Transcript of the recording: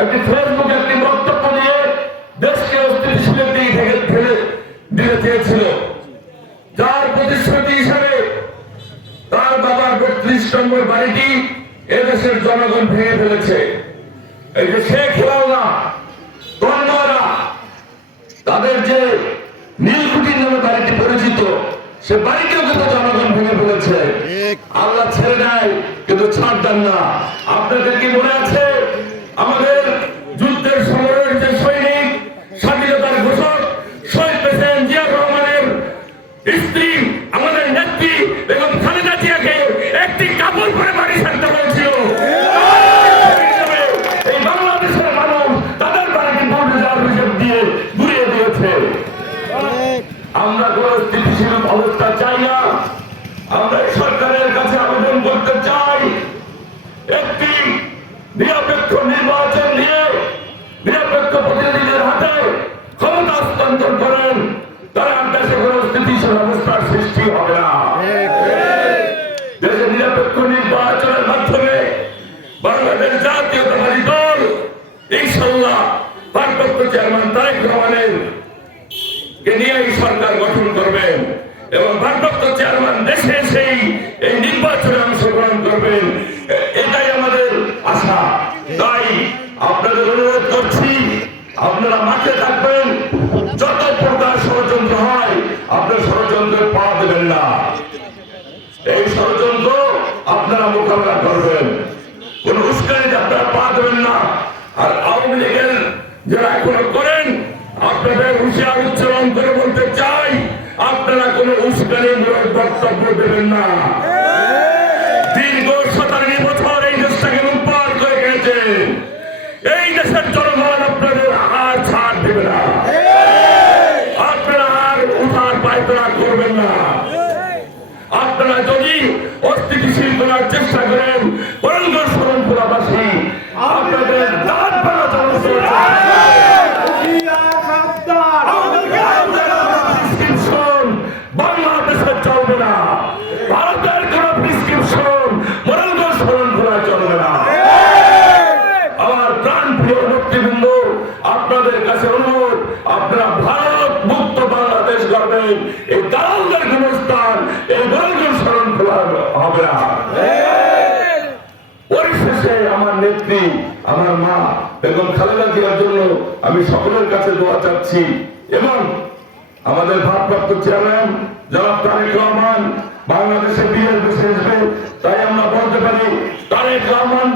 একটি ফেসবুকে একটি বক্তব্য দিয়ে দেশকে অস্থিতিশীলের দিকে থেকে ঠেলে দিতে চেয়েছিল। যার প্রতিশ্রুতি হিসাবে তার বাবার বত্রিশ নম্বর বাড়িটি এদেশের জনগণ ভেঙে ফেলেছে। এই যে শেখ তাদের যে নীলকুটির নামে বাড়িটি পরিচিত সে বাড়িকেও কিন্তু জনগণ ভেঙে ফেলেছে। আল্লাহ ছেড়ে দেয় কিন্তু ছাড় দেন না। আপনাদের কি মনে আছে? অবস্থা চাই না। আমরা সরকারের কাছে আবেদন করতে চাই। একটি নিরপেক্ষ নির্বাচন নিয়ে নিরপেক্ষ প্রতিনিধিদের হাতে ক্ষমতা হস্তান্তর করেন। তারা দেশে কোন স্থিতিশীল অবস্থার সৃষ্টি হবে না। দেশে নিরপেক্ষ নির্বাচনের মাধ্যমে বাংলাদেশ জাতীয়তাবাদী দল ইনশাল্লাহ ভারপ্রাপ্ত চেয়ারম্যান তারেক রহমানের নিয়ে এই সরকার গঠন এবং ভারপ্রাপ্ত চেয়ারম্যান দেশে এসেই এই নির্বাচনে অংশগ্রহণ করবেন। এটাই আমাদের আশা। তাই আপনাদের অনুরোধ করছি, আপনারা মাঠে থাকবেন। যত প্রকার ষড়যন্ত্র হয়, আপনার পা দেবেন না। এই ষড়যন্ত্র আপনারা মোকাবেলা করবেন। কোন উস্কানিতে আপনারা পা দেবেন না। আর আওয়ামী লীগের যারা এখনও করেন, আপনাদের হুঁশিয়ার উচ্চারণ উস্কানিমূলক বক্তব্য দেবেন না। এই দেশটাকে লুটপাট আর ছাড় দেবে না। আপনারা আর উঠার পায়তারা করবেন না। আপনারা যদি অস্থিতিশীল করার চেষ্টা করেন বরঙ্গর শরণপুরাবাসী আপনাদের দাঁত ভাঙা প্রেসক্রিপশন বাংলাদেশে চলবে না ভারতের কোন প্রেসক্রিপশন বরঙ্গর শরণপুরা চলবে না আমার প্রাণ প্রিয় আপনাদের কাছে অনুরোধ, আপনারা ভারত মুক্ত বাংলাদেশ এই এই স্মরণ হবে না। পরিশেষে আমার নেত্রী, আমার মা খালেদা জিয়ার জন্য আমি সকলের কাছে দোয়া চাচ্ছি। এবং আমাদের ভারপ্রাপ্ত চেয়ারম্যান, জনাব তারেক রহমান, বাংলাদেশে বিয়ের আসবে তাই আমরা বলতে পারি, তারেক রহমান